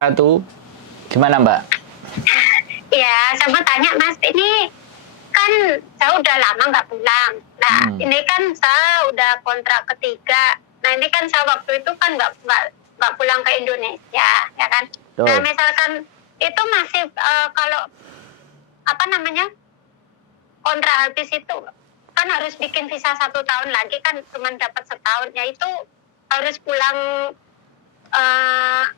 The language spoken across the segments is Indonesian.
Satu, gimana Mbak? Ya, saya mau tanya Mas, ini kan saya udah lama nggak pulang. Nah, ini kan saya udah kontrak ketiga. Nah, ini kan saya waktu itu kan nggak pulang ke Indonesia, ya kan? Nah, Betul. misalkan itu masih kalau apa namanya kontrak habis itu kan harus bikin visa 1 tahun lagi kan cuma dapat setahun. Ya itu harus pulang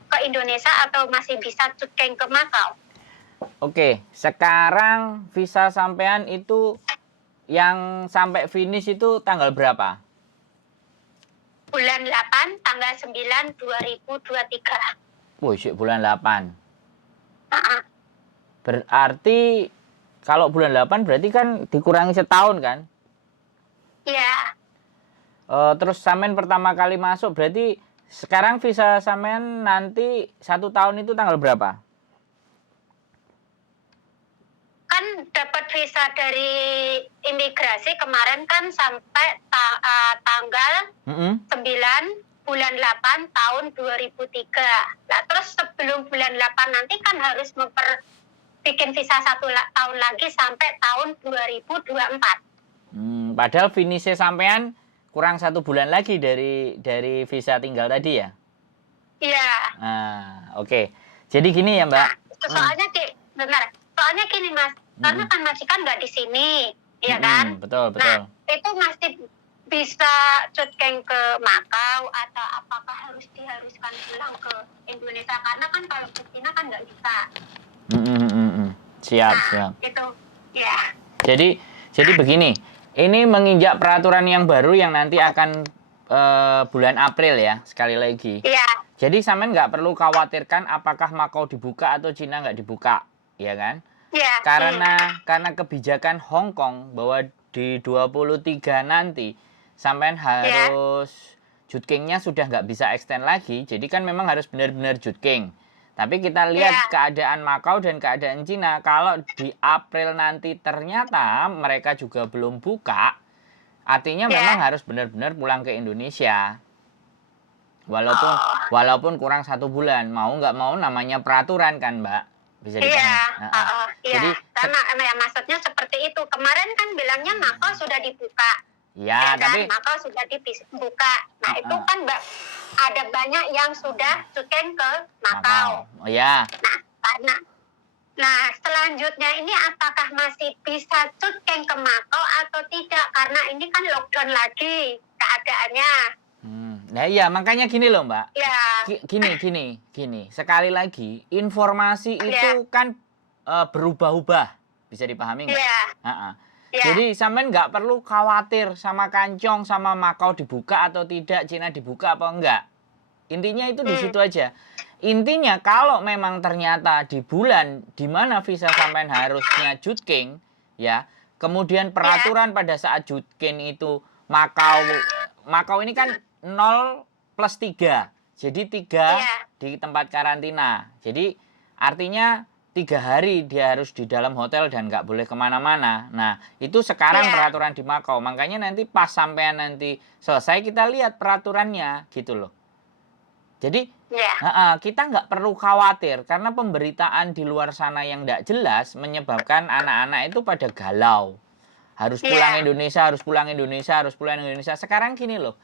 ke Indonesia atau masih bisa cuting ke Makau? Oke, sekarang visa sampean itu yang sampai finish itu tanggal berapa? Bulan 8 tanggal 9 2023. Wih, bulan 8. Uh-uh. Berarti kalau bulan 8 berarti kan dikurangi setahun kan? Iya. Terus sampean pertama kali masuk berarti sekarang visa sampean nanti 1 tahun itu tanggal berapa? Kan dapat visa dari imigrasi kemarin kan sampai tanggal 9 bulan 8 tahun 2003. Nah, terus sebelum bulan 8 nanti kan harus bikin visa 1 tahun lagi sampai tahun 2024. Padahal finishnya sampean kurang 1 bulan lagi dari visa tinggal tadi ya? Iya. Nah, oke. Jadi gini ya Mbak. Nah, soalnya gini Mas, karena kan majikan nggak di sini, ya kan? Betul. Nah, itu masih bisa cuting ke Makau atau apakah diharuskan pulang ke Indonesia? Karena kan kalau ke Cina kan nggak bisa. Siap. Itu, ya. Jadi begini, ini menginjak peraturan yang baru yang nanti akan bulan April ya, sekali lagi. Iya. Jadi sampean nggak perlu khawatirkan apakah Makau dibuka atau Cina nggak dibuka, ya kan? Iya. Karena kebijakan Hong Kong bahwa di 23 nanti sampean harus jutkingnya sudah nggak bisa extend lagi. Jadi kan memang harus benar-benar jutking. Tapi kita lihat keadaan Makau dan keadaan Cina. Kalau di April nanti ternyata mereka juga belum buka, artinya memang harus benar-benar pulang ke Indonesia. Walaupun kurang 1 bulan, mau nggak mau namanya peraturan kan Mbak, bisa dipahami. Jadi karena maksudnya seperti itu. Kemarin kan bilangnya Makau sudah dibuka. Ya, tapi Makau sudah dibuka. Nah itu kan ada banyak yang sudah cuting ke Makau. Oh ya. Nah selanjutnya ini apakah masih bisa cuting ke Makau atau tidak? Karena ini kan lockdown lagi keadaannya. Nah iya, makanya gini loh Mbak. Ya. Gini. Sekali lagi, informasi itu kan berubah-ubah. Bisa dipahami nggak? Ya. Jadi sampean nggak perlu khawatir sama Kancong, sama Makau dibuka atau tidak, Cina dibuka apa enggak. Intinya itu di situ aja. Intinya kalau memang ternyata di bulan di mana visa sampean harusnya jutking, ya, kemudian peraturan pada saat jutking itu Makau ini kan 0+3. Jadi 3 di tempat karantina. Jadi artinya 3 hari dia harus di dalam hotel dan nggak boleh kemana-mana. Nah, itu sekarang peraturan di Makau. Makanya nanti pas sampean nanti selesai kita lihat peraturannya gitu loh. Jadi kita nggak perlu khawatir karena pemberitaan di luar sana yang nggak jelas menyebabkan anak-anak itu pada galau. Harus pulang Indonesia. Sekarang gini loh.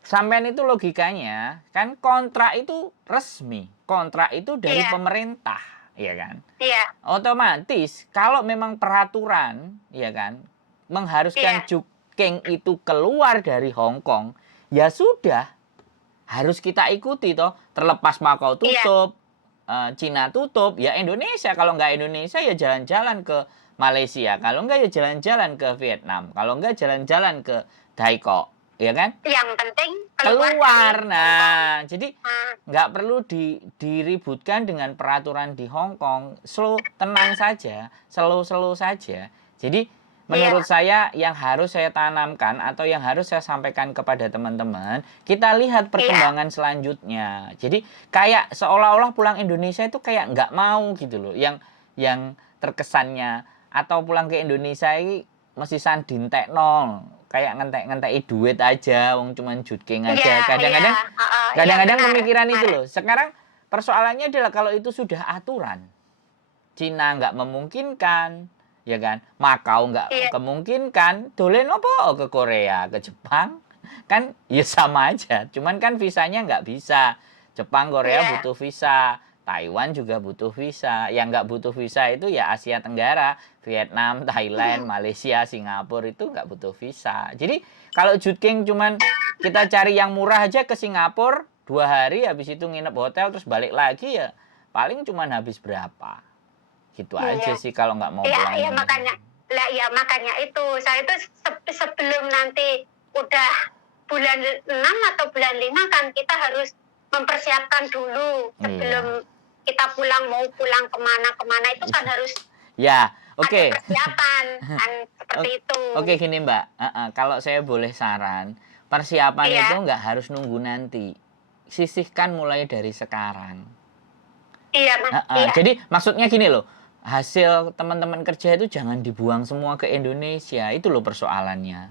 Sampean itu logikanya kan kontrak itu resmi. Kontrak itu dari pemerintah, ya kan? Iya. Otomatis kalau memang peraturan, ya kan, mengharuskan juking itu keluar dari Hong Kong, ya sudah harus kita ikuti toh. Terlepas Makau tutup, Cina tutup, ya Indonesia. Kalau nggak Indonesia ya jalan-jalan ke Malaysia. Kalau nggak ya jalan-jalan ke Vietnam. Kalau nggak jalan-jalan ke Daiko. Ya kan? Yang penting keluar. Nah, jadi nggak perlu diributkan dengan peraturan di Hong Kong. Tenang saja, slow saja. Jadi menurut saya yang harus saya tanamkan atau yang harus saya sampaikan kepada teman-teman, kita lihat perkembangan selanjutnya. Jadi kayak seolah-olah pulang Indonesia itu kayak nggak mau gitu loh. Yang terkesannya atau pulang ke Indonesia ini mesti sandintek nol. Kayak ngentek duit aja, wong cuman jutking aja. Kadang-kadang pemikiran itu loh. Sekarang persoalannya adalah kalau itu sudah aturan. Cina nggak memungkinkan, ya kan? Makau nggak kemungkinkan, dolen apa ke Korea, ke Jepang, kan ya sama aja. Cuman kan visanya nggak bisa. Jepang, Korea butuh visa, Taiwan juga butuh visa. Yang nggak butuh visa itu ya Asia Tenggara, Vietnam, Thailand, Malaysia, Singapura itu nggak butuh visa. Jadi kalau Jutking cuman kita cari yang murah aja ke Singapura 2 hari, habis itu nginep hotel terus balik lagi ya paling cuman habis berapa. Gitu aja sih kalau nggak mau pulang. Iya makanya itu saya itu sebelum nanti udah bulan 6 atau bulan 5 kan kita harus mempersiapkan dulu sebelum kita mau pulang kemana itu kan harus ada persiapan kan seperti itu. Oke, gini Mbak, kalau saya boleh saran, persiapan itu nggak harus nunggu nanti, sisihkan mulai dari sekarang. Iya Mas. Jadi maksudnya gini loh, hasil teman-teman kerja itu jangan dibuang semua ke Indonesia, itu loh persoalannya.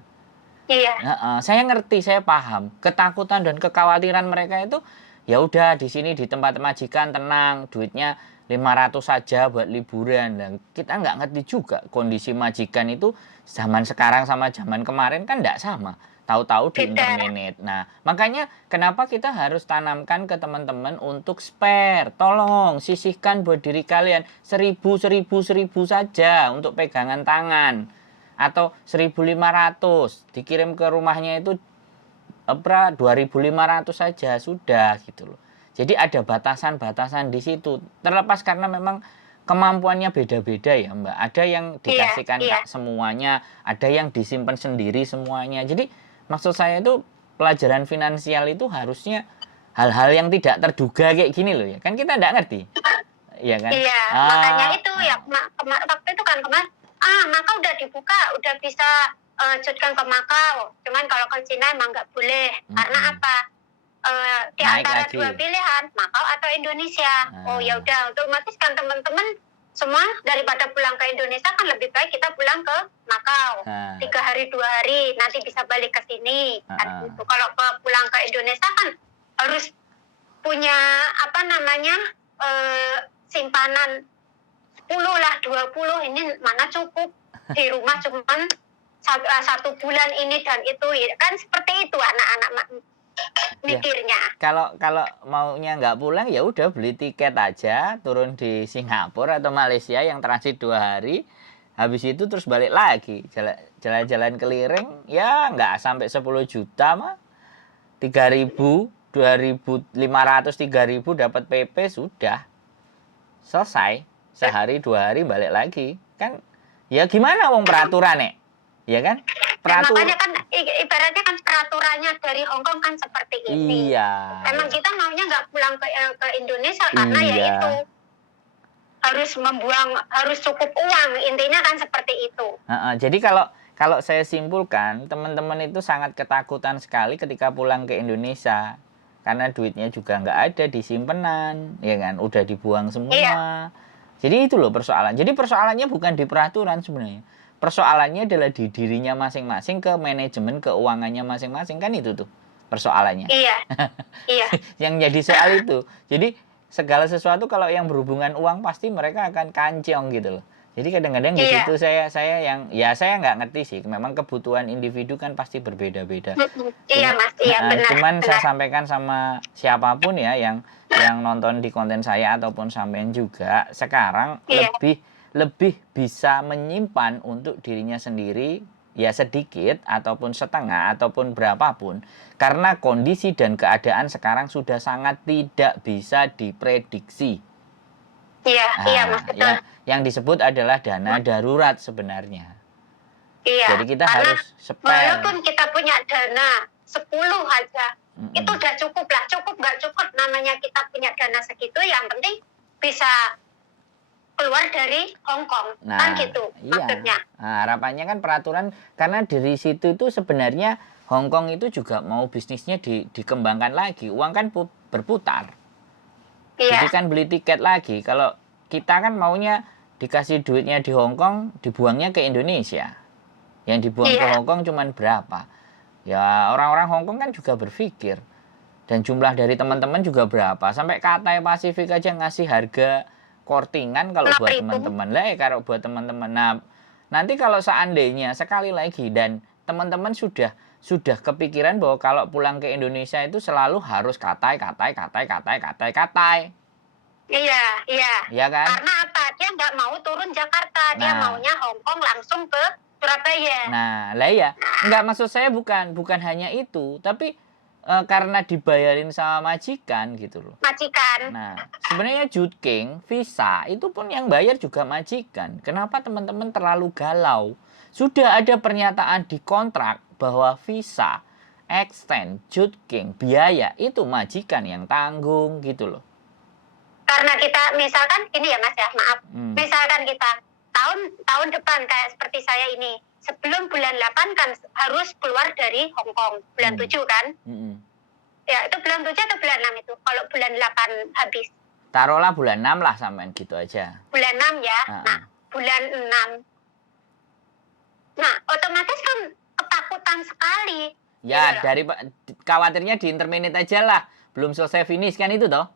Iya. Saya ngerti, saya paham ketakutan dan kekhawatiran mereka itu. Ya udah di sini di tempat majikan tenang, duitnya 500 saja buat liburan. Dan kita nggak ngerti juga kondisi majikan itu zaman sekarang sama zaman kemarin kan nggak sama. Tahu-tahu di internet. Nah, makanya kenapa kita harus tanamkan ke teman-teman untuk spare. Tolong sisihkan buat diri kalian 1.000 saja untuk pegangan tangan. Atau 1.500 dikirim ke rumahnya itu 2.500 saja sudah gitu loh. Jadi ada batasan-batasan di situ. Terlepas karena memang kemampuannya beda-beda ya Mbak. Ada yang dikasihkan semuanya, ada yang disimpan sendiri semuanya. Jadi maksud saya itu pelajaran finansial itu harusnya hal-hal yang tidak terduga kayak gini loh ya. Kan kita tidak ngerti. Iya kan? Iya, makanya itu ya waktu itu kan kemarin Makau udah dibuka, udah bisa Jutking ke Makau. Cuman kalau ke Cina emang nggak boleh. Karena apa? Di antara dua pilihan, Makau atau Indonesia. Oh ya udah, otomatis kan teman-teman semua daripada pulang ke Indonesia kan lebih baik kita pulang ke Makau. 3 hari 2 hari, nanti bisa balik ke sini. Kan gitu. Kalau pulang ke Indonesia kan harus punya simpanan 10 lah, 20 ini mana cukup. Di rumah cuman 1 bulan ini dan itu kan seperti itu anak-anak mikirnya. Kalau maunya nggak pulang ya udah beli tiket aja, turun di Singapura atau Malaysia yang transit 2 hari, habis itu terus balik lagi jalan-jalan keliling ya nggak sampai 10 juta mah, 3.000, 2.500, 3.000 dapat PP sudah selesai, sehari 2 hari balik lagi kan. Ya gimana wong peraturan ya kan? Makanya kan ibaratnya kan peraturannya dari Hong Kong kan seperti ini. Iya. Emang kita maunya nggak pulang ke Indonesia karena ya itu harus cukup uang, intinya kan seperti itu. Jadi kalau saya simpulkan, teman-teman itu sangat ketakutan sekali ketika pulang ke Indonesia karena duitnya juga nggak ada di simpenan, ya kan? Udah dibuang semua. Iya. Jadi itu loh persoalan. Jadi persoalannya bukan di peraturan sebenarnya. Persoalannya adalah di dirinya masing-masing, ke manajemen keuangannya masing-masing, kan itu tuh persoalannya. Iya. Iya. Yang jadi soal itu. Jadi segala sesuatu kalau yang berhubungan uang pasti mereka akan kancong gitu loh. Jadi kadang-kadang di situ saya nggak ngerti sih. Memang kebutuhan individu kan pasti berbeda-beda. Iya Mas, iya benar. Cuman saya sampaikan sama siapapun ya yang nonton di konten saya ataupun sampean juga, sekarang lebih bisa menyimpan untuk dirinya sendiri ya sedikit ataupun setengah ataupun berapapun, karena kondisi dan keadaan sekarang sudah sangat tidak bisa diprediksi. Iya Mas, betul. Yang disebut adalah dana darurat sebenarnya. Iya. Jadi kita harus spare. Walaupun kita punya dana 10 aja, itu udah cukup lah. Cukup nggak cukup, namanya kita punya dana segitu, yang penting bisa keluar dari Hong Kong. Kan gitu maksudnya. Nah, harapannya kan peraturan, karena dari situ itu sebenarnya Hong Kong itu juga mau bisnisnya dikembangkan lagi. Uang kan berputar. Iya. Jadi kan beli tiket lagi. Kalau kita kan maunya dikasih duitnya di Hong Kong, dibuangnya ke Indonesia. Yang dibuang ke Hong Kong cuman berapa? Ya orang-orang Hong Kong kan juga berpikir, Dan jumlah dari teman-teman juga berapa? Sampai Cathay Pacific aja ngasih harga kortingan kalau buat teman-teman. Lah kalau buat teman-teman. Nah, nanti kalau seandainya sekali lagi dan teman-teman sudah kepikiran bahwa kalau pulang ke Indonesia itu selalu harus Cathay. Iya. Iya kan? Karena apa? Dia nggak mau turun Jakarta, dia maunya Hong Kong langsung ke Surabaya. Nah, lah ya, nggak, maksud saya bukan hanya itu, tapi karena dibayarin sama majikan gitu loh. Majikan. Nah, sebenarnya Juking, visa itu pun yang bayar juga majikan. Kenapa teman-teman terlalu galau? Sudah ada pernyataan di kontrak bahwa visa, extend, Juking, biaya itu majikan yang tanggung gitu loh. Karena kita misalkan ini ya Mas ya, maaf. Misalkan kita tahun depan kayak seperti saya ini, sebelum bulan 8 kan harus keluar dari Hong Kong. Bulan 7 kan? Ya, itu bulan 7 atau bulan 6 itu? Kalau bulan 8 habis. Taruhlah bulan 6 lah sampean gitu aja. Bulan 6 ya. Nah, bulan 6. Nah, otomatis kan ketakutan sekali. Ya, dari khawatirnya di interminate aja lah. Belum selesai finish kan itu toh?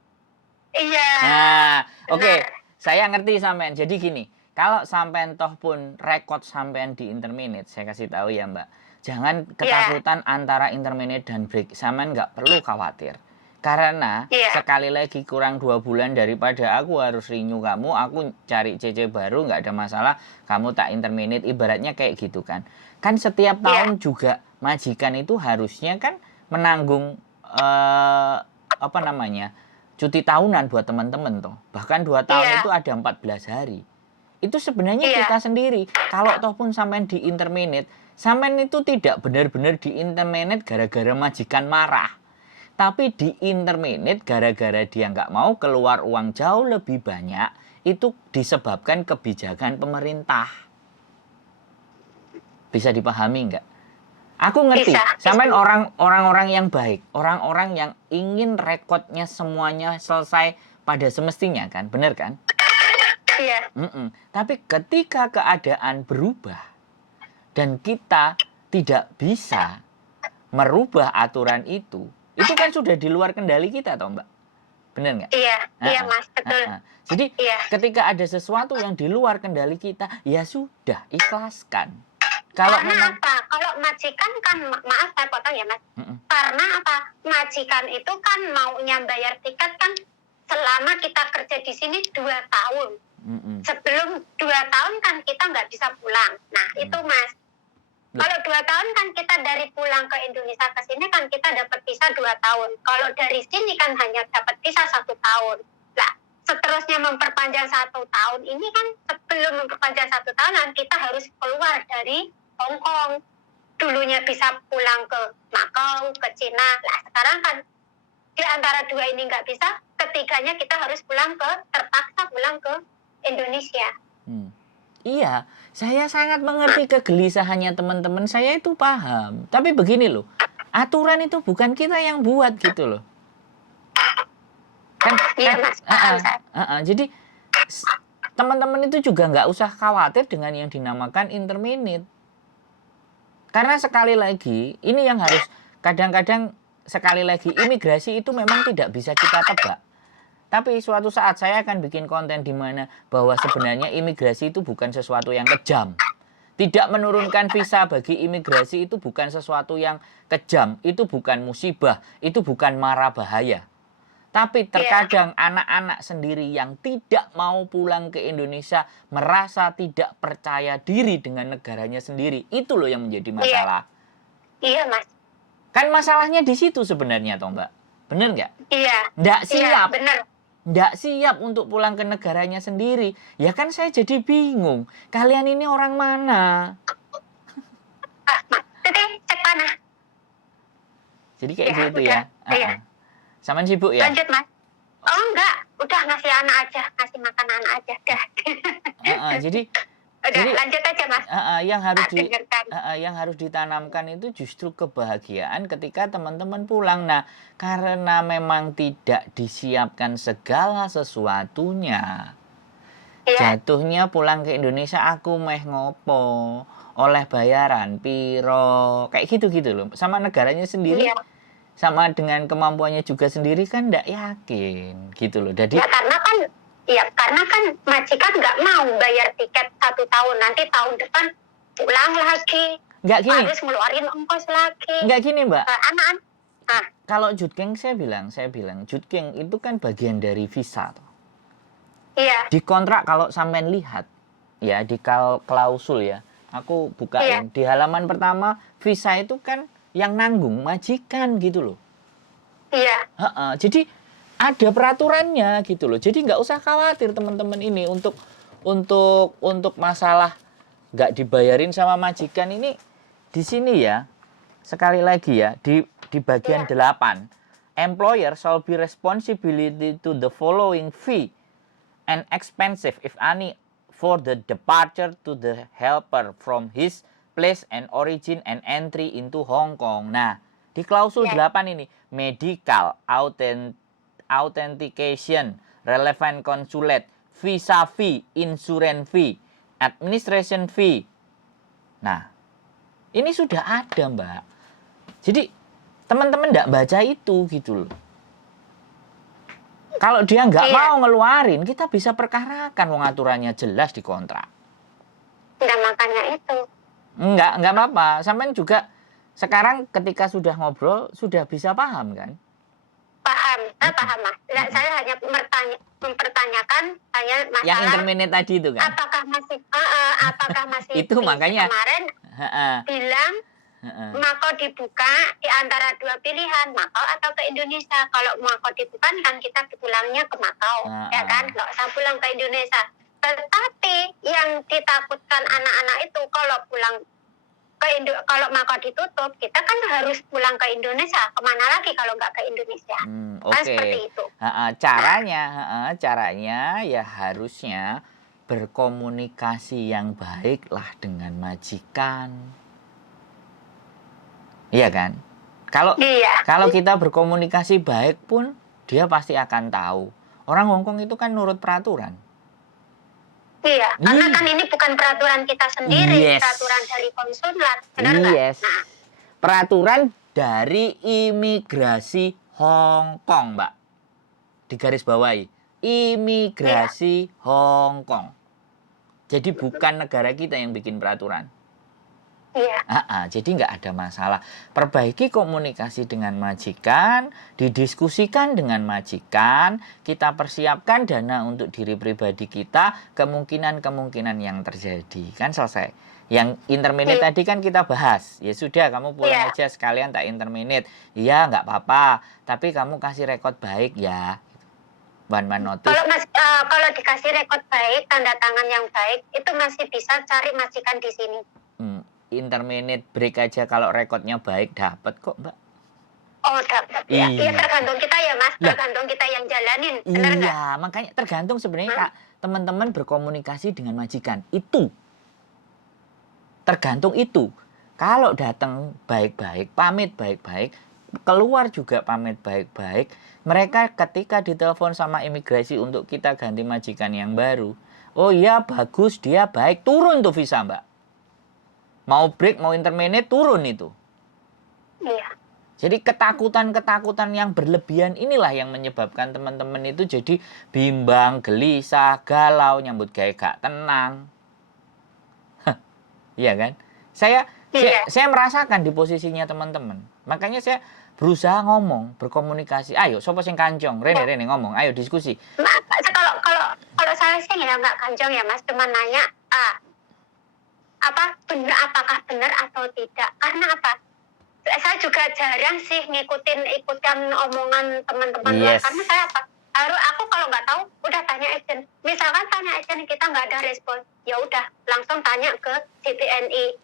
Iya. Nah, oke. Saya ngerti sampean. Jadi gini, kalau sampean toh pun rekod sampean di interminate, saya kasih tahu ya Mbak. Jangan ketakutan antara interminate dan break. Sampean nggak perlu khawatir. Karena sekali lagi kurang 2 bulan daripada aku harus renew kamu, aku cari CC baru nggak ada masalah, kamu tak interminate, ibaratnya kayak gitu kan. Kan setiap tahun juga majikan itu harusnya kan menanggung cuti tahunan buat teman-teman toh. Bahkan 2 tahun itu ada 14 hari. Itu sebenarnya kita sendiri. Kalau toh pun sampean di interminate, sampean itu tidak benar-benar di interminate gara-gara majikan marah. Tapi di interminate gara-gara dia nggak mau keluar uang jauh lebih banyak, itu disebabkan kebijakan pemerintah. Bisa dipahami nggak? Aku ngerti, sampean orang-orang yang baik, orang-orang yang ingin rekodnya semuanya selesai pada semestinya kan, bener kan? Iya. Tapi ketika keadaan berubah dan kita tidak bisa merubah aturan itu kan sudah di luar kendali kita toh Mbak, bener nggak? Iya Mas, betul. Jadi ketika ada sesuatu yang di luar kendali kita, ya sudah ikhlaskan. Karena apa? Kalau majikan kan, maaf saya potong ya Mas. Karena apa? Majikan itu kan maunya bayar tiket kan selama kita kerja di sini 2 tahun. Sebelum 2 tahun kan kita nggak bisa pulang. Nah itu Mas. Kalau 2 tahun kan kita dari pulang ke Indonesia ke sini kan kita dapat visa 2 tahun. Kalau dari sini kan hanya dapat visa 1 tahun. Nah seterusnya memperpanjang 1 tahun ini kan, sebelum memperpanjang 1 tahun kan kita harus keluar dari Hong Kong. Dulunya bisa pulang ke Macau, ke Cina. Nah sekarang kan di antara 2 ini nggak bisa, ketiganya kita harus terpaksa pulang ke Indonesia. Iya, saya sangat mengerti kegelisahannya teman-teman, saya itu paham. Tapi begini loh, aturan itu bukan kita yang buat gitu loh. Jadi teman-teman itu juga nggak usah khawatir dengan yang dinamakan interminate. Karena sekali lagi, ini yang harus kadang-kadang sekali lagi, imigrasi itu memang tidak bisa kita tebak. Tapi suatu saat saya akan bikin konten di mana bahwa sebenarnya imigrasi itu bukan sesuatu yang kejam. Tidak menurunkan visa bagi imigrasi itu bukan sesuatu yang kejam. Itu bukan musibah, itu bukan mara bahaya. Tapi terkadang anak-anak sendiri yang tidak mau pulang ke Indonesia merasa tidak percaya diri dengan negaranya sendiri. Itu loh yang menjadi masalah. Iya, Mas. Kan masalahnya di situ sebenarnya toh Mbak. Bener nggak? Iya. Nggak siap. Iya, bener. Nggak siap untuk pulang ke negaranya sendiri. Ya kan saya jadi bingung. Kalian ini orang mana? Mas, cek mana? Jadi kayak gitu ya. Iya. Sama sibuk ya? Lanjut, Mas. Oh, enggak. Udah ngasih anak aja. Ngasih makan anak aja. Jadi lanjut aja, Mas. Yang harus ditanamkan itu justru kebahagiaan ketika teman-teman pulang. Nah, karena memang tidak disiapkan segala sesuatunya, jatuhnya pulang ke Indonesia aku meh ngopo, oleh bayaran piro, kayak gitu loh. Sama negaranya sendiri sama dengan kemampuannya juga sendiri kan nggak yakin gitu loh. Jadi karena kan majikan nggak mau bayar tiket 1 tahun, nanti tahun depan pulang lagi, nggak gini, harus ngeluarin ongkos lagi. Nggak gini Mbak, Nah, kalau Jutgeng saya bilang Jutgeng itu kan bagian dari visa toh. Iya. Di kontrak kalau sampean lihat ya di klausul ya, aku bukain di halaman pertama, visa itu kan yang nanggung majikan gitu loh. Iya. Jadi ada peraturannya gitu loh. Jadi nggak usah khawatir teman-teman ini untuk masalah nggak dibayarin sama majikan ini di sini ya. Sekali lagi ya, di bagian 8, employer shall be responsibility to the following fee and expensive if any for the departure to the helper from his place and origin and entry into Hong Kong. Nah, di klausul 8 ini, medical authentication, relevant consulate, visa fee, insurance fee, administration fee. Nah, ini sudah ada, Mbak. Jadi teman-teman nggak baca itu gitu loh. Kalau dia nggak mau ngeluarin, kita bisa perkarakan, wong aturannya jelas di kontrak. Enggak, makanya itu. Enggak apa-apa. Sampean juga sekarang ketika sudah ngobrol sudah bisa paham kan? Paham, paham Mas. Saya hanya mempertanyakan hanya masalah yang intermediate tadi itu kan. Apakah masih itu makanya kemarin bilang Makau dibuka di antara 2 pilihan, Makau atau ke Indonesia. Kalau Makau dibuka kan kita pulangnya ke Makau, ya kan? Nggak usah pulang ke Indonesia. Tetapi yang ditakutkan anak-anak itu kalau pulang kalau Makau ditutup, kita kan harus pulang ke Indonesia. Kemana lagi kalau nggak ke Indonesia? Kan seperti itu. Caranya ya harusnya berkomunikasi yang baik lah dengan majikan. Iya kan? Kalau kita berkomunikasi baik pun dia pasti akan tahu. Orang Hongkong itu kan nurut peraturan. Iya, karena kan ini bukan peraturan kita sendiri, peraturan dari konsulat, benar nggak? Nah. Peraturan dari imigrasi Hongkong, Mbak. Digarisbawahi, imigrasi Hongkong. Jadi bukan negara kita yang bikin peraturan. Iya. Jadi nggak ada masalah. Perbaiki komunikasi dengan majikan, didiskusikan dengan majikan, kita persiapkan dana untuk diri pribadi kita, kemungkinan yang terjadi. Kan selesai. Yang interminate tadi kan kita bahas. Ya sudah, kamu pulang aja sekalian tak interminate. Iya, nggak apa-apa. Tapi kamu kasih rekod baik ya. One notice. Kalau dikasih rekod baik, tanda tangan yang baik, itu masih bisa cari majikan di sini. Interminate break aja kalau rekodnya baik dapat kok, Mbak. Oh, dapat ya. Iya, tergantung kita ya, Mas. Tergantung kita yang jalanin. Benar nggak? Iya, makanya tergantung sebenarnya Kak, teman-teman berkomunikasi dengan majikan. Itu tergantung itu. Kalau datang baik-baik, pamit baik-baik, keluar juga pamit baik-baik, mereka ketika ditelepon sama imigrasi untuk kita ganti majikan yang baru, oh iya bagus, dia baik, turun tuh visa, Mbak. Mau break, mau interminate, turun itu. Iya. Jadi ketakutan-ketakutan yang berlebihan inilah yang menyebabkan teman-teman itu jadi bimbang, gelisah, galau, nyambut gawe gak tenang. Iya kan? Saya merasakan di posisinya teman-teman. Makanya saya berusaha ngomong, berkomunikasi. Ayo, sopo sing kancong? Rene ngomong. Ayo diskusi. Kalau saya sih nggak kancong ya, Mas. Cuma nanya, apakah benar atau tidak? Karena apa? Saya juga jarang sih ikutan omongan teman-teman luar. Karena saya aku kalau nggak tahu udah tanya agent. Misalkan tanya agent kita nggak ada respon, ya udah langsung tanya ke CTNI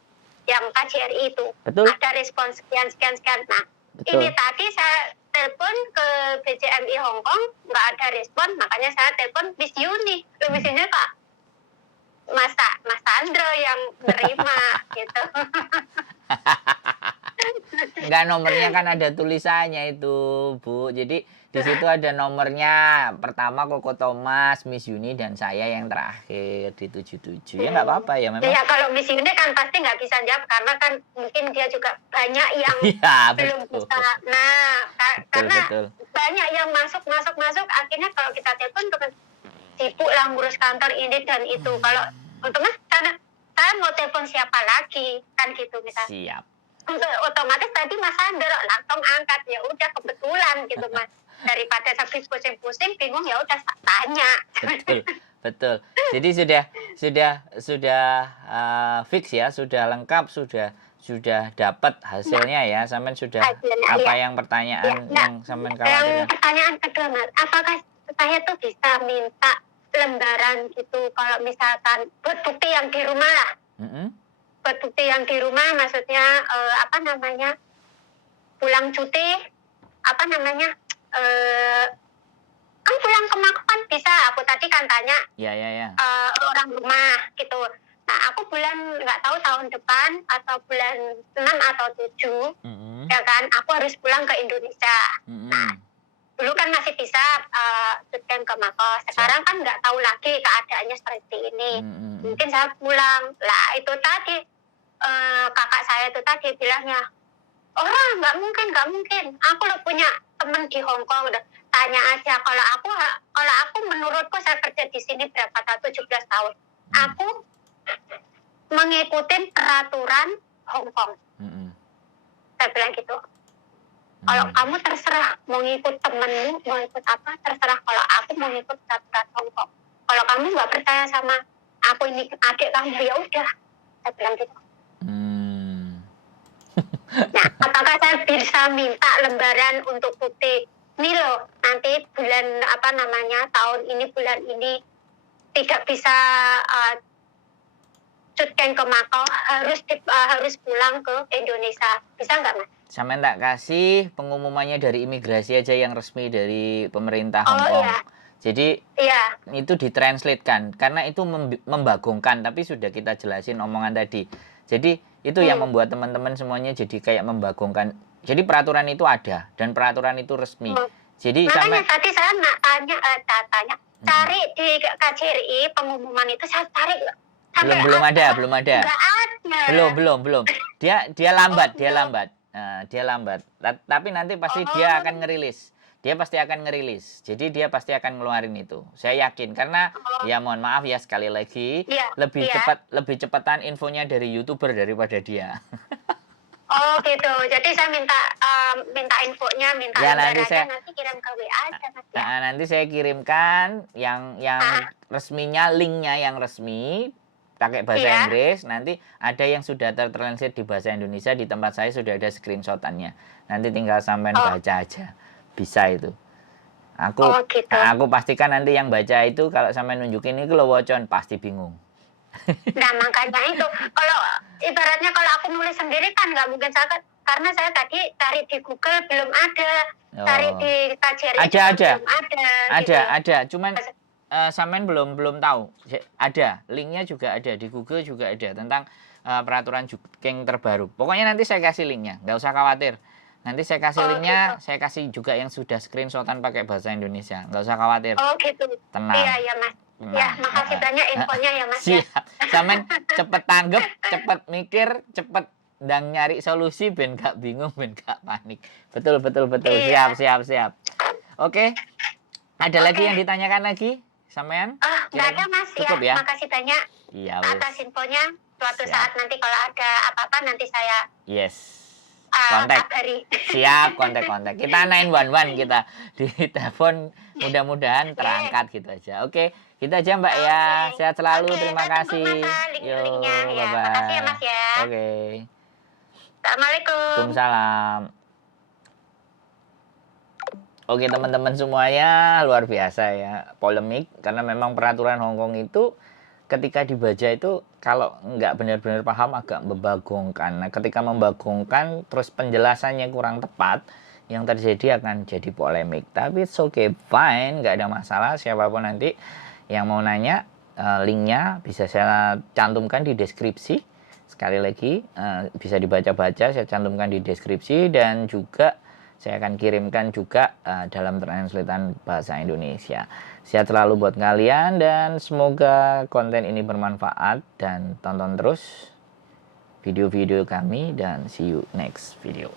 yang KJRI itu. Betul. Ada respon sekian. Nah, betul. Ini tadi saya telepon ke BCMI Hong Kong nggak ada respon, makanya saya telepon Miss Yuni. Miss Yuni Pak Mas Sandro yang nerima gitu. Enggak, nomornya kan ada tulisannya itu, Bu. Jadi Di situ ada nomornya. Pertama Koko Thomas, Miss Yuni, dan saya yang terakhir di 77. Ya nggak apa-apa ya memang. Ya kalau Miss Yuni kan pasti nggak bisa jawab karena kan mungkin dia juga banyak yang Ya, belum betul. bisa. Nah, karena betul. banyak yang masuk. Akhirnya kalau kita telepon ke sibuk lah ngurus kantor ini dan itu. Kalau otomatis karena saya mau telepon siapa lagi kan gitu misalnya. Siap. Otomatis tadi Mas Sander langsung angkat, ya udah kebetulan gitu Mas, daripada habis pusing-pusing bingung ya udah tanya. Betul. Jadi sudah fix ya, sudah lengkap, sudah dapat hasilnya ya, sampean sudah Hasilnya, apa ya. yang pertanyaan yang sampean Yang khawatirkan. pertanyaan kedua Mas, apakah saya tuh bisa minta lembaran gitu kalau misalkan buat bukti yang di rumah lah. Buat bukti yang di rumah maksudnya pulang cuti kan pulang ke Mako kan bisa, aku tadi kan tanya Ya. orang rumah gitu. Nah aku nggak tahu tahun depan atau bulan 6 atau 7 ya kan aku harus pulang ke Indonesia. Nah dulu kan masih bisa syuting ke Mako, sekarang kan nggak tahu lagi keadaannya seperti ini. Mungkin saya pulang lah, itu tadi kakak saya itu tadi bilangnya, nggak mungkin, aku lo punya temen di Hong Kong, udah tanya aja. Kalau aku menurutku saya kerja di sini berapa tahun, 17 tahun, aku mengikuti peraturan Hong Kong. Saya bilang gitu. Kalau kamu terserah mau ngikut temenmu, mau ikut apa, terserah. Kalau aku mau ngikut peraturan Hong Kong. Kalau kamu nggak percaya sama aku ini adik kamu, ya udah. Saya bilang gitu. Nah, apakah saya bisa minta lembaran untuk bukti ini loh, nanti bulan tahun ini, bulan ini tidak bisa syuting ke Macau, harus pulang ke Indonesia, bisa nggak Mas? Sampean tak kasih pengumumannya dari imigrasi aja yang resmi dari pemerintah Hong Kong. Iya. Jadi iya, itu ditranslatekan karena itu membagongkan, tapi sudah kita jelasin omongan tadi. Jadi itu yang membuat teman-teman semuanya jadi kayak membagongkan. Jadi peraturan itu ada dan peraturan itu resmi. Jadi makanya tadi saya tanya cari di KJRI pengumuman itu, saya cari belum ada. Nggak ada. Belum. Dia lambat. Nah, dia lambat. Tapi nanti pasti dia akan ngerilis. Dia pasti akan ngerilis. Jadi dia pasti akan ngeluarin itu. Saya yakin karena ya mohon maaf ya sekali lagi lebih cepatan infonya dari YouTuber daripada dia. Oh gitu. Jadi saya minta infonya, minta ya, nanti kirim ke WA aja Mas. Nah, nanti saya kirimkan yang resminya, linknya yang resmi pakai bahasa Inggris. Nanti ada yang sudah tertranslate di bahasa Indonesia, di tempat saya sudah ada screenshotannya. Nanti tinggal sampean baca aja. Bisa itu. Gitu. Aku pastikan nanti yang baca itu kalau sampai nunjukin ini lo wocon pasti bingung. Nah makanya itu, kalau ibaratnya kalau aku nulis sendiri kan nggak mungkin sangat, karena saya tadi cari di Google belum ada, cari di KJRI belum ada. Ada. Cuman sampean belum tahu. Ada, linknya juga ada di Google juga ada tentang peraturan syuting terbaru. Pokoknya nanti saya kasih linknya, nggak usah khawatir. Nanti saya kasih linknya, saya kasih juga yang sudah screenshotan pakai bahasa Indonesia. Nggak usah khawatir. Gitu. Tenang. Iya Mas. Ya, makasih banyak infonya ya Mas. Siap. Sampean cepet tanggep, cepet mikir, cepet ndang nyari solusi ben gak bingung, ben gak panik. Betul. Iya. Siap. Oke. Ada lagi yang ditanyakan lagi? Sampean? Nggak ada Mas. Cukup ya. Makasih banyak atas infonya. Suatu saat nanti kalau ada apa-apa nanti saya kontak. Siap, kontak. Kita 911 kita di telepon, mudah-mudahan terangkat gitu aja. Oke, gitu aja Mbak ya. Sehat selalu, terima kasih. Bye-bye. Makasih ya Mas ya. Oke. Assalamualaikum. Waalaikumsalam. Oke teman-teman semuanya, luar biasa ya, polemik karena memang peraturan Hong Kong itu ketika dibaca itu kalau nggak benar-benar paham agak membagongkan. Nah, ketika membagongkan terus penjelasannya kurang tepat, yang terjadi akan jadi polemik. Tapi it's okay, fine, nggak ada masalah. Siapapun nanti yang mau nanya, linknya bisa saya cantumkan di deskripsi. Sekali lagi bisa dibaca-baca, saya cantumkan di deskripsi dan juga saya akan kirimkan juga dalam translatean bahasa Indonesia. Sehat selalu buat kalian dan semoga konten ini bermanfaat, dan tonton terus video-video kami dan see you next video.